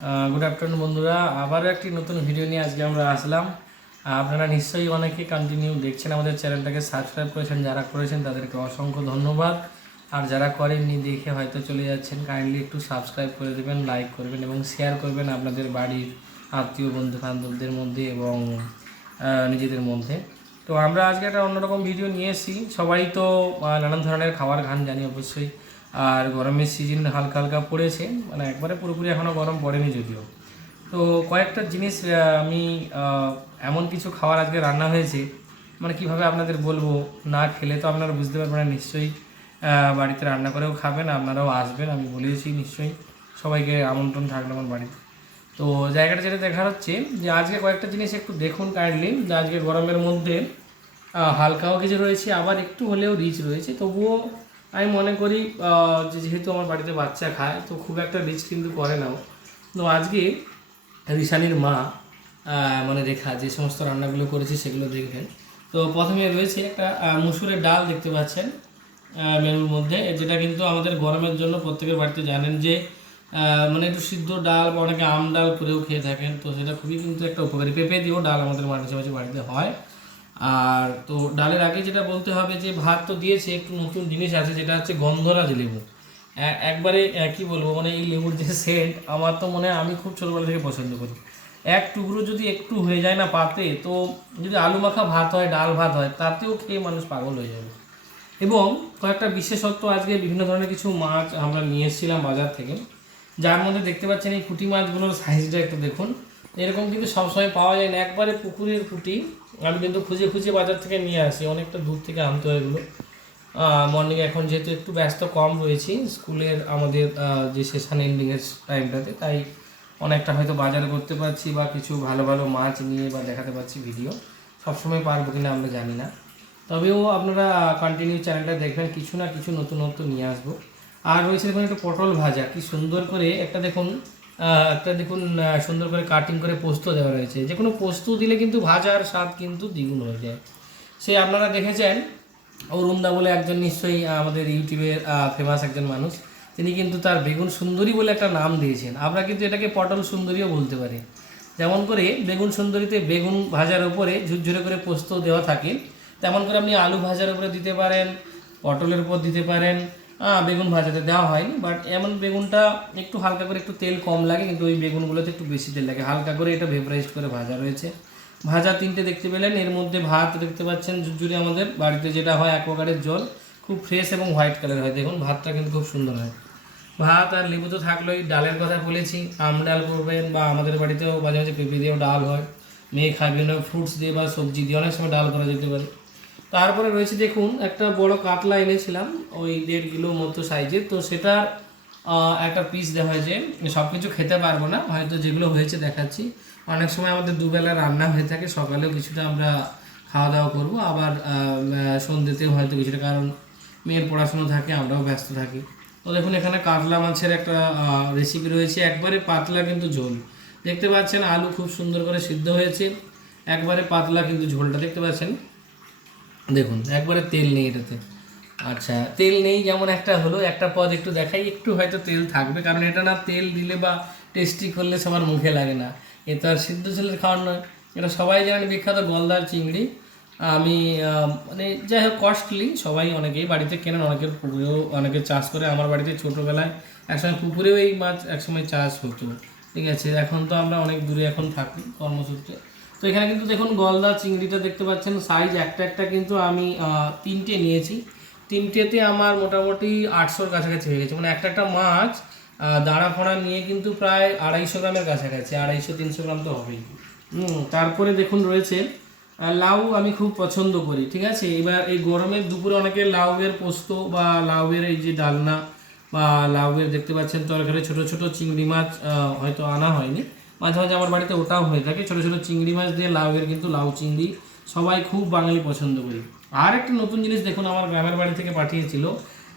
Good afternoon বন্ধুরা, আবারও একটি নতুন ভিডিও নিয়ে আজকে আমরা আসলাম। আপনারা নিশ্চয়ই অনেকে কন্টিনিউ দেখছেন, আমাদের চ্যানেলটাকে সাবস্ক্রাইব করেছেন। যারা করেছেন তাদেরকে অসংখ্য ধন্যবাদ। আর যারা করেননি দেখে হয়তো চলে যাচ্ছেন, কাইন্ডলি একটু সাবস্ক্রাইব করে দেবেন, লাইক করবেন এবং শেয়ার করবেন আপনাদের বাড়ির আত্মীয় বন্ধু বান্ধবদের মধ্যে এবং নিজেদের মধ্যে। তো আমরা আজকে একটা অন্যরকম ভিডিও নিয়ে এসেছি। সবাই তো নানান ধরনের খাবার খান জানি অবশ্যই। আর গরমের সিজন হালকা হালকা পড়েছে, মানে একবারে পুরোপুরি এখনও গরম পড়েনি যদিও। তো কয়েকটা জিনিস আমি এমন কিছু খাবার আজকে রান্না হয়েছে, মানে কিভাবে আপনাদের বলবো, না খেলে তো আপনারা বুঝতে পারবেন না। নিশ্চয়ই বাড়িতে রান্না করেও খাবেন, আপনারাও আসবেন, আমি বলেছি নিশ্চয়ই সবাইকে আমন্ত্রণ থাকলো আমার বাড়িতে। তো জায়গাটা যেটা দেখার হচ্ছে যে আজকে কয়েকটা জিনিস একটু দেখুন কাইন্ডলি। যে আজকে গরমের মধ্যে হালকাও কিছু রয়েছে, আবার একটু হলেও রিচ রয়েছে। তবুও আমি মনে করি যে যেহেতু আমার বাড়িতে বাচ্চা খায়, তো খুব একটা রিচ কিন্তু করে নাও। তো আজকে রিশানির মা মানে রেখা যে সমস্ত রান্নাগুলো করেছে সেগুলো দেখবেন। তো প্রথমে রয়েছে একটা মুসুরের ডাল দেখতে পাচ্ছেন মেনুর মধ্যে, যেটা কিন্তু আমাদের গরমের জন্য প্রত্যেকের বাড়িতে জানেন যে মানে একটু সিদ্ধ ডাল বা অনেকে আম ডাল করেও খেয়ে থাকেন। তো সেটা খুবই কিন্তু একটা উপকারী। পেঁপে দিয়েও ডাল আমাদের মাঝে মাঝে বাড়িতে হয়। আর তো ডালের আগে যেটা বলতে হবে যে ভাত তো দিয়েছে, একটু নতুন জিনিস আছে যেটা হচ্ছে গন্ধরাজ লেবু। একবারে কি বলবো, মানে এই লেবুর যে সেন্ট, আমার তো মনে হয় আমি খুব ছোটোবেলা থেকে পছন্দ করি। এক টুকরো যদি একটু হয়ে যায় না পাতে, তো যদি আলু মাখা ভাত হয়, ডাল ভাত হয়, তাতেও খেয়ে মানুষ পাগল হয়ে যাবে। এবং কয়েকটা বিশেষত্ব, আজকে বিভিন্ন ধরনের কিছু মাছ আমরা নিয়ে এসেছিলাম বাজার থেকে, যার মধ্যে দেখতে পাচ্ছেন এই পুঁটি মাছগুলোর সাইজটা একটু দেখুন। এরকম কিন্তু সবসময় পাওয়া যায় না, একবারে পুকুরের পুঁটি। আমি কিন্তু খুঁজে খুঁজে বাজার থেকে নিয়ে আসি, অনেকটা দূর থেকে আনতে হয় এগুলো। মর্নিং এখন যেহেতু একটু ব্যস্ত কম রয়েছি স্কুলের আমাদের যে সেশন এন্ডিংয়ের টাইমটাতে, তাই অনেকটা হয়তো বাজার করতে পারছি বা কিছু ভালো ভালো মাছ নিয়ে বা দেখাতে পারছি ভিডিও। সবসময় পারবো কিনা আমরা জানি না, তবেও আপনারা কন্টিনিউ চ্যানেলটা দেখবেন, কিছু না কিছু নতুনত্ব নিয়ে আসবো। আর রয়েছে দেখুন একটা পটল ভাজা, কি সুন্দর করে একটা দেখুন সুন্দর করে কাটিং করে পোস্ত দেওয়া রয়েছে। যে কোনো পোস্ত দিলে কিন্তু ভাজার স্বাদ কিন্তু দ্বিগুণ হয়ে যায়। সে আপনারা দেখেছেন অরুণদা বলে একজন, নিশ্চয়ই আমাদের ইউটিউবের ফেমাস একজন মানুষ, তিনি কিন্তু তার বেগুন সুন্দরী বলে একটা নাম দিয়েছেন। আমরা কিন্তু এটাকে পটল সুন্দরীও বলতে পারি। যেমন করে বেগুন সুন্দরীতে বেগুন ভাজার উপরে ঝুরঝুরে করে পোস্ত দেওয়া থাকে, তেমন করে আপনি আলু ভাজার উপরে দিতে পারেন, পটলের উপর দিতে পারেন। বেগুন ভাজাতে দেওয়া হয়নি, বাট এমন বেগুনটা একটু হালকা করে একটু তেল কম লাগে, কিন্তু ওই বেগুনগুলোতে একটু বেশি তেল লাগে। হালকা করে এটা ভেপারাইজড করে ভাজা রয়েছে। ভাজা তিনটে দেখতে পেলেন, এর মধ্যে ভাত দেখতে পাচ্ছেন ঝুরঝুরে, আমাদের বাড়িতে যেটা হয় অ্যাকোয়াগার্ডের জল, খুব ফ্রেশ এবং হোয়াইট কালার হয়। দেখুন ভাতটা কিন্তু খুব সুন্দর হয়। ভাত আর লেবু তো থাকলোই। ডালের কথা বলেছি, আম ডাল করবেন বা আমাদের বাড়িতেও মাঝে মাঝে পেঁপে দিয়েও ডাল হয়। মেয়ে খায় বিভিন্ন ফ্রুটস দিয়ে বা সবজি দিয়ে অনেক সময় ডাল করা যেতে পারে। তারপরে রয়েছে দেখুন একটা বড় কাতলা এনেছিলাম, ওই 1.5 কিলো মতো সাইজের। তো সেটার একটা পিস দেওয়া হয়েছে। সব কিছু খেতে পারবো না, হয়তো যেগুলো হয়েছে দেখাচ্ছি। অনেক সময় আমাদের দুবেলা রান্না হয়ে থাকে, সকালেও কিছুটা আমরা খাওয়া দাওয়া করবো, আবার সন্ধ্যেতেও হয়তো কিছুটা, কারণ মেয়ের পড়াশুনো থাকে, আমরাও ব্যস্ত থাকি। তো দেখুন এখানে কাতলা মাছের একটা রেসিপি রয়েছে, একবারে পাতলা কিন্তু ঝোল। দেখতে পাচ্ছেন আলু খুব সুন্দর করে সিদ্ধ হয়েছে, একবারে পাতলা কিন্তু ঝোলটা দেখতে পাচ্ছেন। দেখুন একবারে তেল নেই এটাতে। আচ্ছা, তেল নেই যেমন একটা হলো, একটা পদ একটু দেখাই, একটু হয়তো তেল থাকবে, কারণ এটা না তেল দিলে বা টেস্টি করলে সবার মুখে লাগে না। এ তো আর সিদ্ধ ছেলের খাওয়ার নয়। এটা সবাই জানেন বিখ্যাত গলদার চিংড়ি। আমি মানে যাই হোক কস্টলি, সবাই অনেকেই বাড়িতে কেনেন, অনেকের পুকুরেও অনেকে চাষ করে। আমার বাড়িতে ছোটোবেলায় একসময় পুকুরেও এই মাছ একসময় চাষ হতো। ঠিক আছে, এখন তো আমরা অনেক দূরে এখন থাকি কর্মসূত্রে। তো এখানে কিন্তু দেখুন গলদা চিংড়িটা দেখতে পাচ্ছেন, সাইজ একটা একটা কিন্তু আমি 3টে নিয়েছি। 3টেতে আমার মোটামুটি 800-র কাছাকাছি হয়ে গেছে। মানে একটা একটা মাছ দাঁড়া ফোঁড়া নিয়ে কিন্তু প্রায় 250 গ্রামের কাছাকাছি, 250-300 গ্রাম তো হবেই। তারপরে দেখুন রয়েছে লাউ, আমি খুব পছন্দ করি। ঠিক আছে, এবার এই গরমের দুপুরে অনেকে লাউয়ের পোস্ত বা লাউয়ের এই যে ডালনা বা লাউয়ের দেখতে পাচ্ছেন তরকারি, ছোটো ছোটো চিংড়ি মাছ হয়তো আনা হয়নি, মাঝে মাঝে আমার বাড়িতে ওটাও হয়ে থাকে। ছোটো ছোটো চিংড়ি মাছ দিয়ে লাউয়ের কিন্তু লাউ চিংড়ি সবাই খুব বাঙালি পছন্দ করি। আর একটা নতুন জিনিস দেখুন, আমার গ্রামের বাড়ি থেকে পাঠিয়েছিল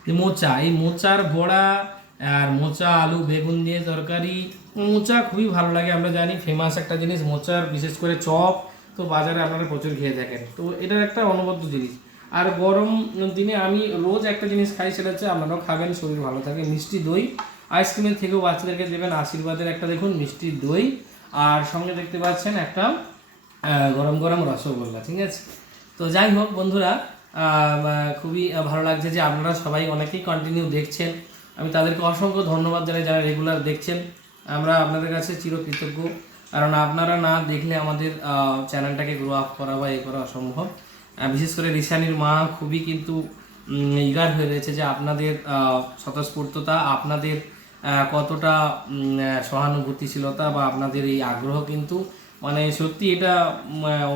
যে মোচা, এই মোচার বড়া আর মোচা আলু বেগুন দিয়ে তরকারি। মোচা খুবই ভালো লাগে, আমরা জানি ফেমাস একটা জিনিস মোচার, বিশেষ করে চপ তো বাজারে আপনারা প্রচুর খেয়ে থাকেন। তো এটার একটা অনবদ্য জিনিস। আর গরম দিনে আমি রোজ একটা জিনিস খাই, সেটা হচ্ছে আপনারাও খাবেন, শরীর ভালো থাকে, মিষ্টি দই আইসক্রিমের থেকেও বাচ্চাদেরকে দেবেন আশীর্বাদের একটা দেখুন মিষ্টি দই, আর সঙ্গে দেখতে পাচ্ছেন একটা গরম গরম রসগোল্লা। ঠিক আছে, তো যাই হোক বন্ধুরা, খুবই ভালো লাগছে যে আপনারা সবাই অনেকেই কন্টিনিউ দেখছেন। আমি তাদেরকে অসংখ্য ধন্যবাদ জানাই যারা রেগুলার দেখছেন। আমরা আপনাদের কাছে চিরকৃতজ্ঞ, কারণ আপনারা না দেখলে আমাদের চ্যানেলটাকে গ্রো আপ করা বা করা অসম্ভব। বিশেষ করে রিসানির মা খুবই কিন্তু ইগার হয়ে রয়েছে যে আপনাদের স্বতঃস্ফূর্ততা, আপনাদের কতটা সহানুভূতিশীলতা বা আপনাদের এই আগ্রহ কিন্তু মানে সত্যি এটা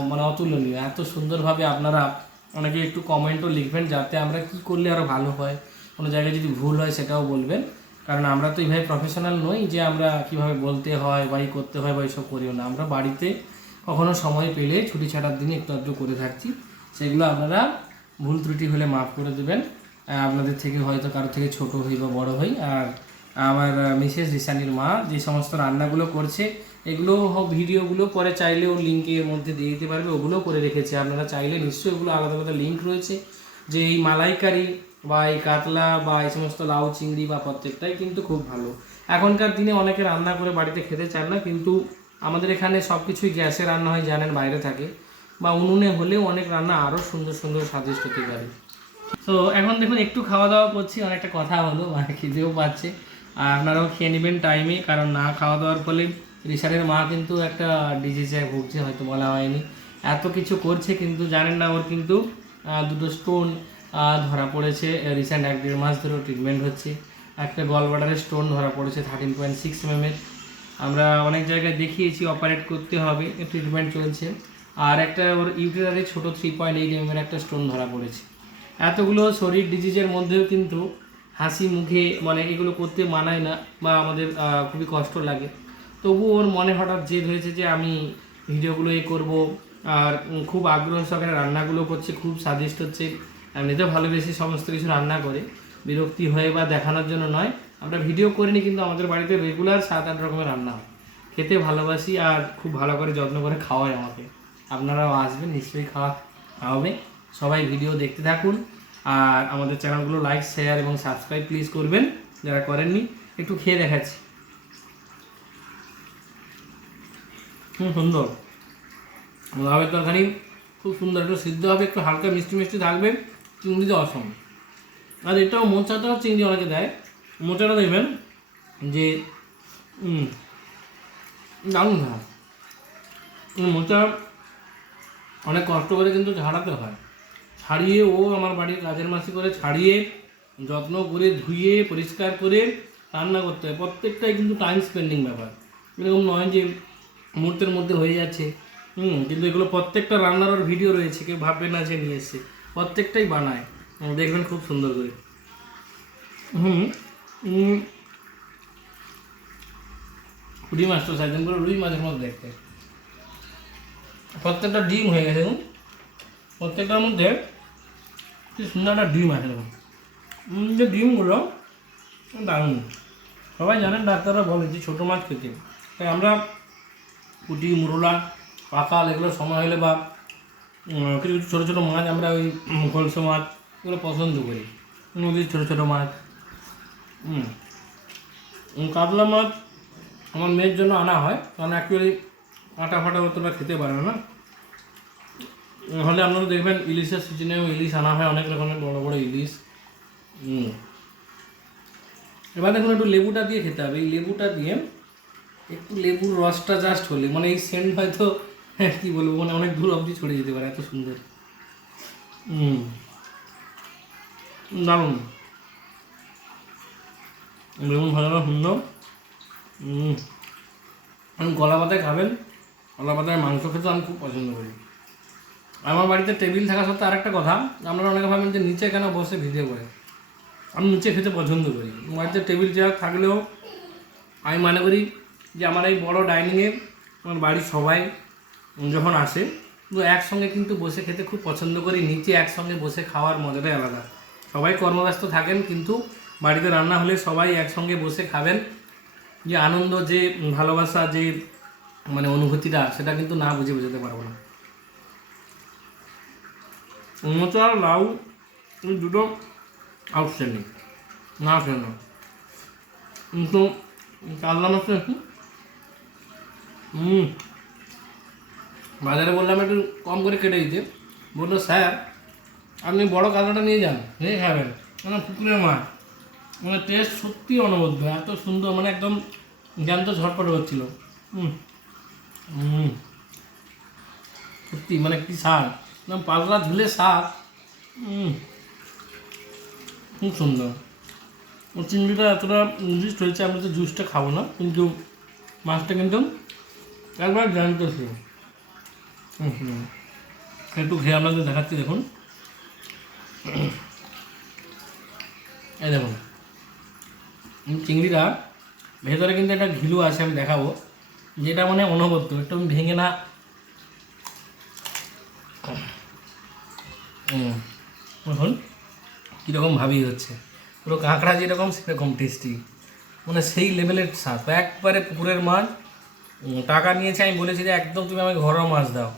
মানে অতুলনীয়। এত সুন্দরভাবে আপনারা অনেকে একটু কমেন্টও লিখবেন যাতে আমরা কি করলে আরও ভালো হয়, কোনো জায়গায় যদি ভুল হয় সেটাও বলবেন, কারণ আমরা তো এইভাবে প্রফেশনাল নই যে আমরা কিভাবে বলতে হয় বা করতে হয় বা এইসব করিও না। আমরা বাড়িতে কখনো সময় পেলে ছুটি ছাটার দিনে একটু আধটু করে থাকছি, সেগুলো আপনারা ভুল ত্রুটি হলে মাফ করে দেবেন। আপনাদের থেকে হয়তো কারো থেকে ছোট হই বা বড় হই। আর আমার মিসেস রিসানির মা যে সমস্ত রান্নাগুলো করছে এগুলো ভিডিওগুলো পরে চাইলেও লিঙ্কের মধ্যে দিয়ে দিতে পারবে, ওগুলোও করে রেখেছে। আপনারা চাইলে নিশ্চয়ই ওগুলো আলাদা আলাদা লিঙ্ক রয়েছে, যে এই মালাইকারি বা এই কাতলা বা এই সমস্ত লাউ চিংড়ি বা প্রত্যেকটাই কিন্তু খুব ভালো। এখনকার দিনে অনেকে রান্না করে বাড়িতে খেতে চান না, কিন্তু আমাদের এখানে সব কিছুই গ্যাসে রান্না হয় জানেন, বাইরে থাকে বা উনুনে হলেও অনেক রান্না আরও সুন্দর সুন্দর স্বাদিষ্ট হতে পারে। তো এখন দেখুন একটু খাওয়া দাওয়া করছি, অনেকটা কথা হলো, মানে খিদেও পাচ্ছে। আর আপনারাও খেয়ে নেবেন টাইমে, কারণ না খাওয়া দাওয়ার ফলে রিসানের মা কিন্তু একটা ডিজিজে ভুগছে, হয়তো বলা হয়নি। এত কিছু করছে কিন্তু জানেন না, ওর কিন্তু দুটো স্টোন ধরা পড়েছে রিসেন্ট 1-1.5 মাস ধরেও ট্রিটমেন্ট হচ্ছে। একটা গলব্লাডারের স্টোন ধরা পড়েছে 13.6 mm। আমরা অনেক জায়গায় দেখিয়েছি, অপারেট করতে হবে, ট্রিটমেন্ট চলছে। আর একটা ওর ইউটেরারে ছোটো 3.8 mm একটা স্টোন ধরা পড়েছে। এতগুলো শরীর ডিজিজের মধ্যেও কিন্তু হাসি মুখে মানে এগুলো করতে মানায় না বা আমাদের খুবই কষ্ট লাগে, তবু ওর মনে হঠাৎ জেদ হয়েছে যে আমি ভিডিওগুলো করব। আর খুব আগ্রহ সহকারে রান্নাগুলো করছে, খুব স্বাদিষ্ট হচ্ছে। এমনিতেও ভালোবেসে সমস্ত কিছু রান্না করে, বিরক্তি হয়ে বা দেখানোর জন্য নয়। আমরা ভিডিও করিনি, কিন্তু আমাদের বাড়িতে রেগুলার 7-8 রকমের রান্না হয়। খেতে ভালোবাসি আর খুব ভালো করে যত্ন করে খাওয়াই আমাকে। আপনারাও আসবেন, নিশ্চয়ই খাওয়াবে। সবাই ভিডিও দেখতে থাকুন, আর আমাদের চ্যানেলগুলো লাইক শেয়ার এবং সাবস্ক্রাইব প্লিজ করবেন যারা করেননি। একটু খেয়ে দেখাচ্ছি। সুন্দর লাউয়ের তরকারি, খুব সুন্দর, একটু সিদ্ধ হবে, একটু হালকা মিষ্টি মিষ্টি থাকবে, চিংড়িতে অসম। আর এটাও মোচাটাও চিংড়ি অনেকে দেয়, মোচাটা দেখবেন যে দারুণ হয়। মোচা অনেক কষ্ট করে কিন্তু ঝাড়াতে হয়, ছাড়িয়ে ও আমার বাড়ির কাজের মাসি করে ছাড়িয়ে যত্ন করে ধুয়ে পরিষ্কার করে রান্না করতে হয়। প্রত্যেকটাই কিন্তু টাইম স্পেন্ডিং ব্যাপার, এরকম নয় যে মুহূর্তের মধ্যে হয়ে যাচ্ছে। কিন্তু এগুলো প্রত্যেকটা রান্নার ভিডিও রয়েছে, কেউ ভাববে না যে নিয়ে এসছে, প্রত্যেকটাই বানায়, দেখবেন খুব সুন্দর করে। রুই মাছটা সাইজেন করে রুই মাছের মধ্যে দেখতে, প্রত্যেকটা ডিম হয়ে গেছে, প্রত্যেকটার মধ্যে কি সুন্দর একটা ডিম আছে। যে ডিমগুলো দারুণ। সবাই জানেন ডাক্তাররা বলে যে ছোটো মাছ খেতে, তাই আমরা পুঁটি, মুরলা, পাকাল এগুলো সময় হলে বা কিছু কিছু ছোটো ছোটো মাছ আমরা ওই খলসো মাছ এগুলো পছন্দ করি, নদীর ছোটো ছোটো মাছ। কাতলা মাছ আমার মেয়ের জন্য আনা হয়, কারণ অ্যাকচুয়ালি কাঁটা ফাটা অতটা খেতে পারে না। হলে আপনারা দেখবেন ইলিশের সিজনেও ইলিশ আনা হয়, অনেক রকমের বড়ো বড়ো ইলিশ। এবার দেখুন একটু লেবুটা দিয়ে খেতে হবে, এই লেবুটা দিয়ে একটু লেবুর রসটা জাস্ট হলে মানে এই সেন্ট হয়তো কী বলবো, মানে অনেক দূর অবধি ছড়িয়ে যেতে পারে, এত সুন্দর। দারুণ, বেগুন ভাজাটা সুন্দর। আমি কলা পাতায় খাবেন, কলা পাতায় মাংস খেতে আমি খুব পছন্দ করি। আমার বাড়িতে টেবিল থাকা সত্ত্বেও আরেকটা কথা, আপনারা অনেকে ভাবেন যে নিচে কেন বসে ভিডিও করে, আমি নিচে খেতে পছন্দ করি। বাড়িতে টেবিল চেয়ার থাকলেও আমি মনে করি যে আমার এই বড়ো ডাইনিংয়ে আমার বাড়ির সবাই যখন আসে তো একসঙ্গে কিন্তু বসে খেতে খুব পছন্দ করি। নিচে একসঙ্গে বসে খাওয়ার মজাটাই আলাদা। সবাই কর্মব্যস্ত থাকেন, কিন্তু বাড়িতে রান্না হলে সবাই একসঙ্গে বসে খাবেন, যে আনন্দ, যে ভালোবাসা, যে মানে অনুভূতিটা, সেটা কিন্তু না বুঝে বোঝাতে পারবো না। মোচা আর লাউ দুটো আউটস্ট্যান্ডিং, না কেন কিন্তু কাতলা মাছটা একটু বাজারে বললাম একটু কম করে কেটে দিতে, বললো স্যার আপনি বড় কাতলাটা নিয়ে যান, নিয়ে খাবেন, মানে পুকুরের মাছ, মানে টেস্ট সত্যি অনবদ্য, এত সুন্দর, মানে একদম জ্যান্ত ঝটপট হচ্ছিল। সত্যি মানে কি স্বাদ, একদম পাতলা ঝুলে স্বাদ, খুব সুন্দর। ও চিংড়িটা এতটা নির্দিষ্ট হয়েছে, আমি তো জুসটা খাবো না, কিন্তু মাছটা কিন্তু একবার জানতেছি। একটু খেয়ে আপনাদের দেখাচ্ছি, দেখুন এই দেখুন চিংড়িটা ভেতরে কিন্তু একটা ঘিলু আছে, আমি দেখাবো, যেটা মানে অনবদ্য, একটু আমি ভেঙে না দেখুন কীরকম ভাবেই হচ্ছে, পুরো কাঁকড়া যেরকম সেরকম টেস্টি, মানে সেই লেভেলের স্বাদ, একবারে পুকুরের মাছ। টাকা নিয়েছে, আমি বলেছি যে একদম তুমি আমাকে ঘরোয়া মাছ দাও,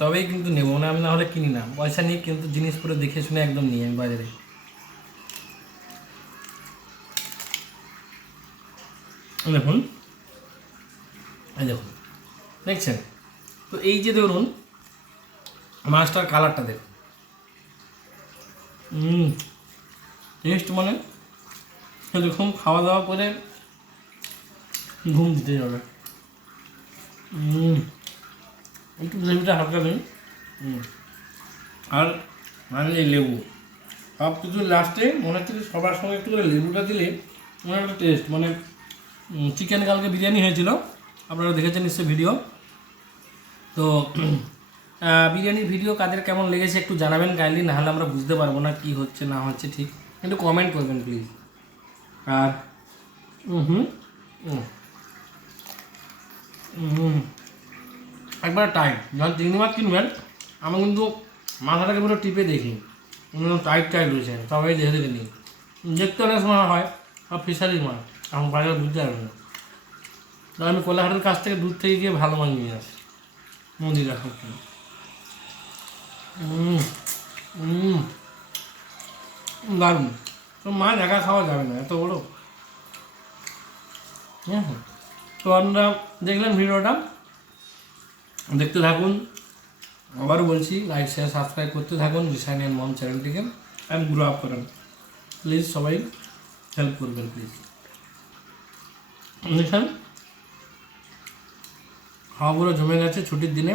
তবেই কিন্তু নেবো, মানে আমি না হলে কিনি না, পয়সা নিয়ে কিন্তু জিনিস পুরো দেখে শুনে একদম নিই আমি বাজারে। দেখুন এই দেখুন, দেখছেন তো, এই যে ধরুন মাছটার কালারটা দেখুন, টেস্ট মানে এরকম খাওয়া দাওয়া করে ঘুম দিতে যাবে। একটু গ্রেভিটা হালকা দিন, আর মানে এই লেবু, সব কিছু লাস্টে মনে হচ্ছে সবার সঙ্গে একটু করে লেবুটা দিলে মানে একটা টেস্ট, মানে চিকেন কালকে বিরিয়ানি হয়েছিল, আপনারা দেখেছেন নিশ্চয়ই ভিডিও, তো বিরিয়ানির ভিডিও কাদের কেমন লেগেছে একটু জানাবেন কাইন্ডলি, নাহলে আমরা বুঝতে পারবো না কি হচ্ছে না হচ্ছে, ঠিক একটু কমেন্ট করবেন প্লিজ। আর একবার টাইট, যখন চিংড়ি মাছ কিনবেন আমি কিন্তু মাথাটাকে পুরো টিপে দেখি, টাইট টাইট রয়েছে, সবাই দেখে দেখে নিই, দেখতে অনেক সময় হয় সব ফিশারির মাছ, এখন বাজারে বুঝতে পারবে না, তো আমি কোলাঘাটের কাছ থেকে দূর থেকে গিয়ে ভালো মাছ নিয়ে আসি মন্দির রাখার জন্য। দারুণ, তো মাছ একা খাওয়া যাবে না, এত বড়ো। হ্যাঁ, তো আপনারা দেখলেন ভিডিওটা, দেখতে থাকুন, আবারও বলছি লাইক শেয়ার সাবস্ক্রাইব করতে থাকুন রিসাইন অ্যান্ড মম চ্যানেলটিকে, অ্যান্ড গ্রো আপ করেন প্লিজ, সবাই হেল্প করবেন প্লিজ। দেখেন খাওয়া পুরো জমে গেছে ছুটির দিনে।